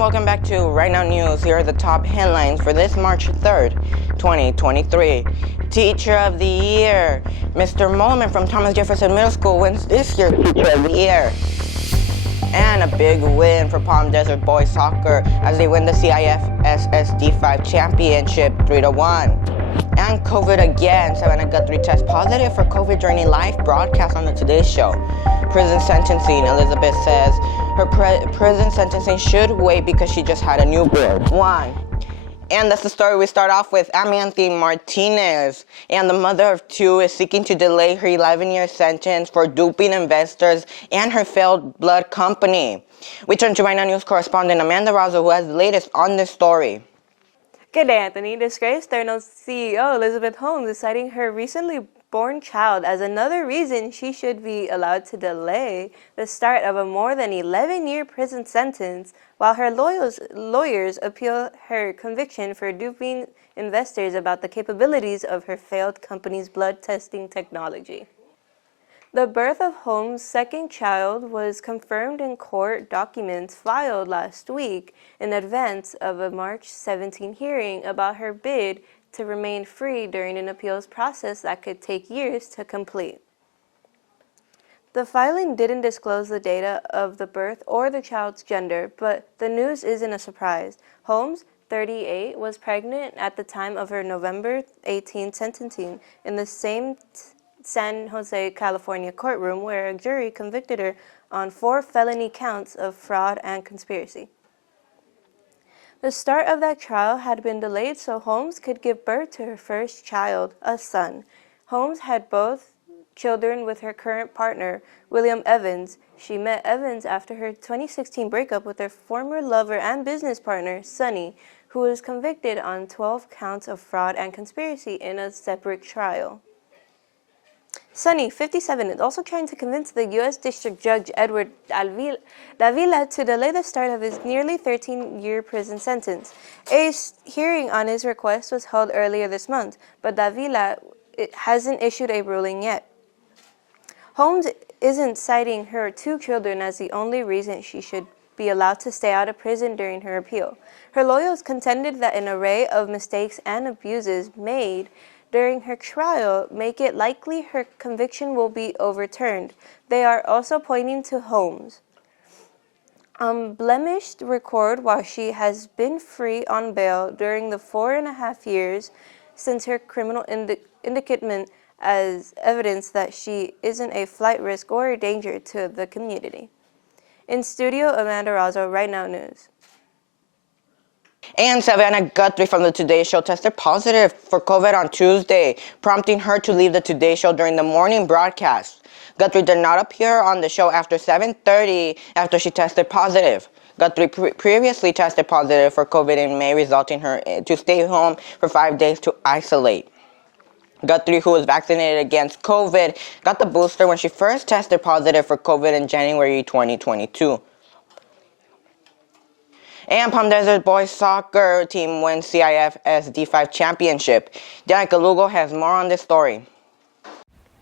welcome back to Right Now News. Here are the top headlines for this March 3rd, 2023. Teacher of the Year. Mr. Mulliman from Thomas Jefferson Middle School wins this year's Teacher of the Year. And a big win for Palm Desert Boys Soccer as they win the CIF SSD5 Championship 3-1. And COVID again. Savannah Guthrie tests positive for COVID during a live broadcast on the Today Show. Prison sentencing. Elizabeth says her prison sentencing should wait because she just had a newborn. And that's the story we start off with. Amanthe Martinez, and the mother of two, is seeking to delay her 11-year sentence for duping investors and her failed blood company. We turn to Right Now News correspondent Amanda Razo, who has the latest on this story. Good day, Anthony. Disgraced Theranos CEO Elizabeth Holmes is citing her recently born child as another reason she should be allowed to delay the start of a more than 11-year prison sentence while her lawyers appeal her conviction for duping investors about the capabilities of her failed company's blood testing technology. The birth of Holmes' second child was confirmed in court documents filed last week in advance of a March 17 hearing about her bid to remain free during an appeals process that could take years to complete. The filing didn't disclose the data of the birth or the child's gender, but the news isn't a surprise. Holmes, 38, was pregnant at the time of her November 18 sentencing in the same San Jose, California courtroom where a jury convicted her on 4 felony counts of fraud and conspiracy. The start of that trial had been delayed so Holmes could give birth to her first child, a son. Holmes had both children with her current partner, William Evans. She met Evans after her 2016 breakup with her former lover and business partner, Sonny, who was convicted on 12 counts of fraud and conspiracy in a separate trial. Sonny, 57, is also trying to convince the U.S. District Judge Edward Davila to delay the start of his nearly 13-year prison sentence. A hearing on his request was held earlier this month, but Davila hasn't issued a ruling yet. Holmes isn't citing her 2 children as the only reason she should be allowed to stay out of prison during her appeal. Her lawyers contended that an array of mistakes and abuses made during her trial make it likely her conviction will be overturned. They are also pointing to Holmes' blemished record while she has been free on bail during the 4.5 years since her criminal indictment as evidence that she isn't a flight risk or a danger to the community. In studio, Amanda Razo, Right Now News. And Savannah Guthrie from the Today Show tested positive for COVID on Tuesday, prompting her to leave the Today Show during the morning broadcast. Guthrie did not appear on the show after 7:30 after she tested positive. Guthrie previously tested positive for COVID in May, resulting her to stay home for 5 days to isolate. Guthrie, who was vaccinated against COVID, got the booster when she first tested positive for COVID in January 2022. And Palm Desert Boys Soccer team wins CIF SD5 Championship. Danica Lugo has more on this story.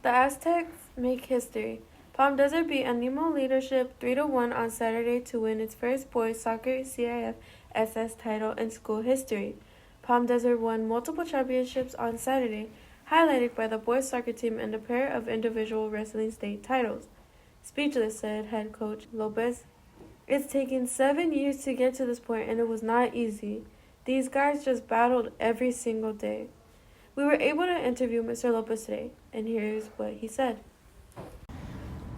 The Aztecs make history. Palm Desert beat Animo Leadership 3-1 on Saturday to win its first boys soccer CIF SS title in school history. Palm Desert won multiple championships on Saturday, highlighted by the boys soccer team and a pair of individual wrestling state titles. Speechless, said head coach Lopez. It's taken 7 years to get to this point, and it was not easy. These guys just battled every single day. We were able to interview Mr. Lopez today, and here's what he said.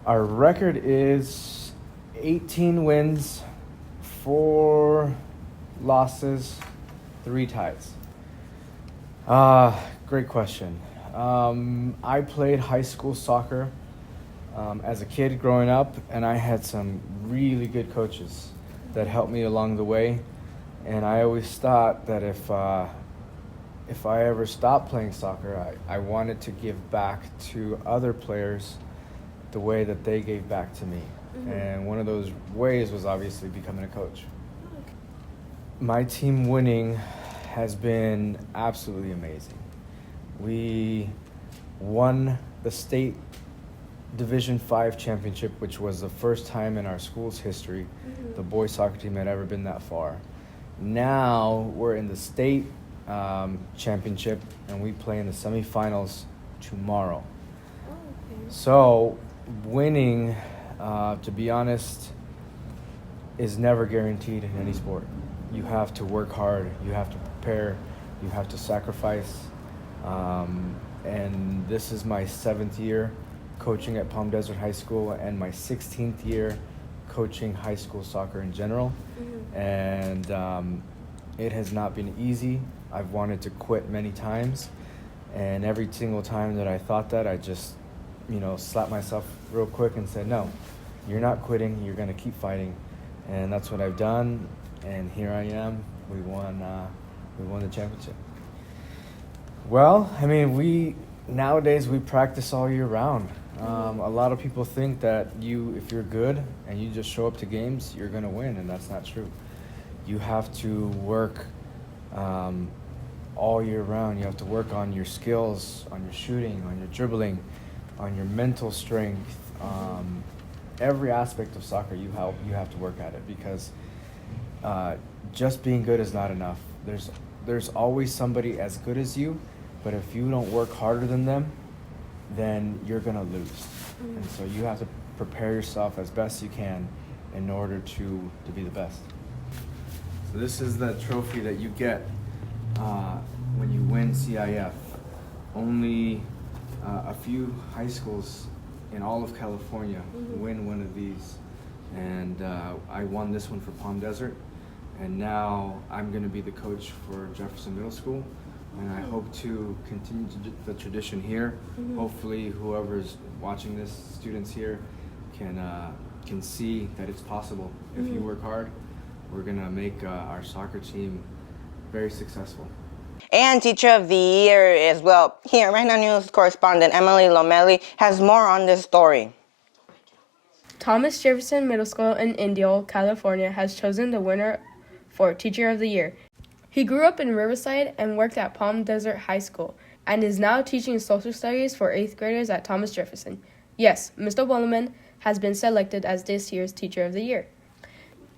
Our record is 18 wins, 4 losses, 3 ties. Great question. I played high school soccer as a kid growing up, and I had some really good coaches that helped me along the way. And I always thought that if I ever stopped playing soccer, I wanted to give back to other players the way that they gave back to me. Mm-hmm. And one of those ways was obviously becoming a coach. Okay. My team winning has been absolutely amazing. We won the state Division 5 championship, which was the first time in our school's history the boys soccer team had ever been that far. Now we're in the state championship, and we play in the semifinals tomorrow. Oh, okay. So winning, to be honest, is never guaranteed in any sport. You have to work hard, you have to prepare, you have to sacrifice. And this is my 7th year coaching at Palm Desert High School and my 16th year coaching high school soccer in general. And it has not been easy. I've wanted to quit many times, and every single time that I thought that, I just, slapped myself real quick and said, no, you're not quitting, you're going to keep fighting. And that's what I've done, and here I am. We won the championship. Well, I mean, nowadays we practice all year round. A lot of people think that if you're good and you just show up to games, you're going to win, and that's not true. You have to work all year round. You have to work on your skills, on your shooting, on your dribbling, on your mental strength. Every aspect of soccer, you have to work at it, because just being good is not enough. There's always somebody as good as you, but if you don't work harder than them, then you're gonna lose. And so you have to prepare yourself as best you can in order to be the best. So this is the trophy that you get when you win CIF. Only a few high schools in all of California win one of these, and I won this one for Palm Desert, and now I'm going to be the coach for Jefferson Middle School, and I hope to continue the tradition here. Hopefully whoever's watching this, students here, can see that it's possible. If you work hard, we're going to make our soccer team very successful. And Teacher of the Year as well. Here, Right Now News correspondent Emily Lomelli has more on this story. Thomas Jefferson Middle School in Indio, California has chosen the winner for Teacher of the Year. He grew up in Riverside and worked at Palm Desert High School and is now teaching social studies for 8th graders at Thomas Jefferson. Yes, Mr. Bowman has been selected as this year's Teacher of the Year.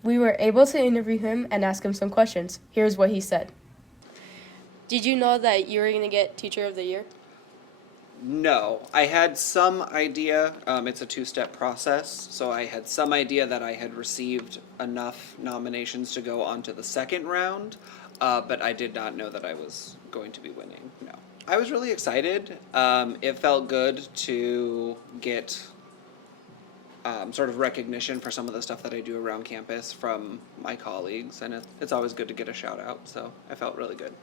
We were able to interview him and ask him some questions. Here's what he said. Did you know that you were going to get Teacher of the Year? No, I had some idea. It's a 2-step process, so I had some idea that I had received enough nominations to go on to the second round, but I did not know that I was going to be winning. No, I was really excited. It felt good to get sort of recognition for some of the stuff that I do around campus from my colleagues, and it's always good to get a shout out, so I felt really good.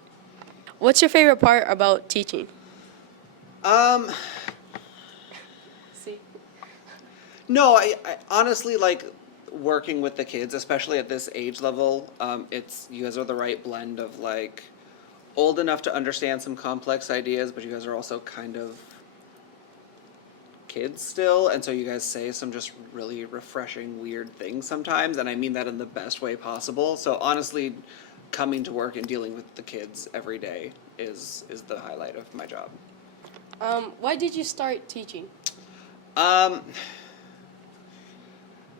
What's your favorite part about teaching? No, I honestly like working with the kids, especially at this age level. You guys are the right blend of like old enough to understand some complex ideas, but you guys are also kind of kids still, and so you guys say some just really refreshing, weird things sometimes, and I mean that in the best way possible. So honestly, coming to work and dealing with the kids every day is the highlight of my job. Why did you start teaching?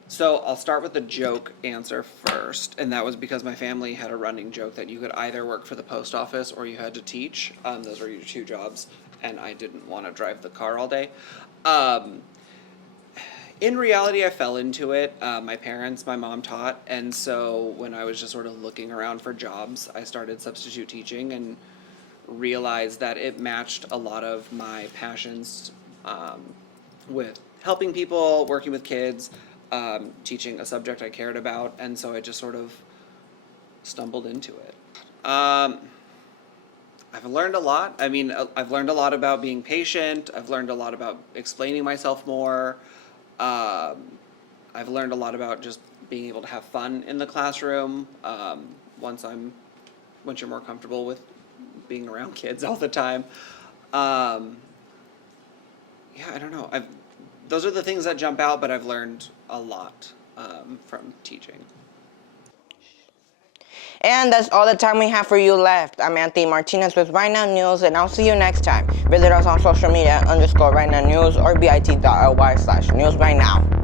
So I'll start with the joke answer first, and that was because my family had a running joke that you could either work for the post office or you had to teach. Those were your 2 jobs, and I didn't want to drive the car all day. In reality, I fell into it. My mom taught, and so when I was just sort of looking around for jobs, I started substitute teaching and realized that it matched a lot of my passions with helping people, working with kids, teaching a subject I cared about, and so I just sort of stumbled into it. I've learned a lot. I mean, I've learned a lot about being patient. I've learned a lot about explaining myself more. I've learned a lot about just being able to have fun in the classroom once you're more comfortable with being around kids all the time. I don't know. Those are the things that jump out, but I've learned a lot from teaching. And that's all the time we have for you left. I'm Anthony Martinez with RightNow News, and I'll see you next time. Visit us on social media _RightNow News or bit.ly/newsrightnow.